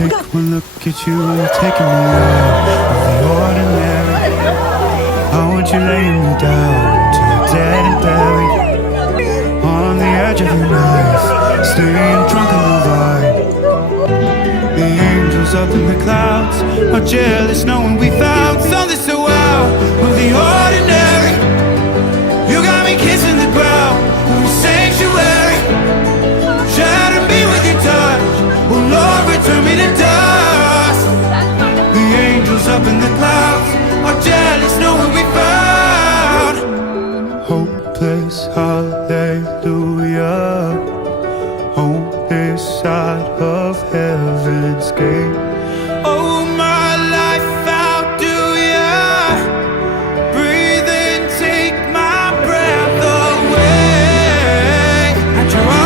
Take one look at you, you're taking me out of the ordinary. I want you laying me down till you're dead and buried. On the edge of your knife, staying drunk in the vibe. The angels up in the clouds are jealous knowing we found something so wild. Well, the ordinary, you got me kissing the ground. We're a sanctuary, shatter me with your touch. Oh Lord, return me to dust. The angels up in the clouds are jealous knowing we found hopeless hallelujah on this side of heaven's gate.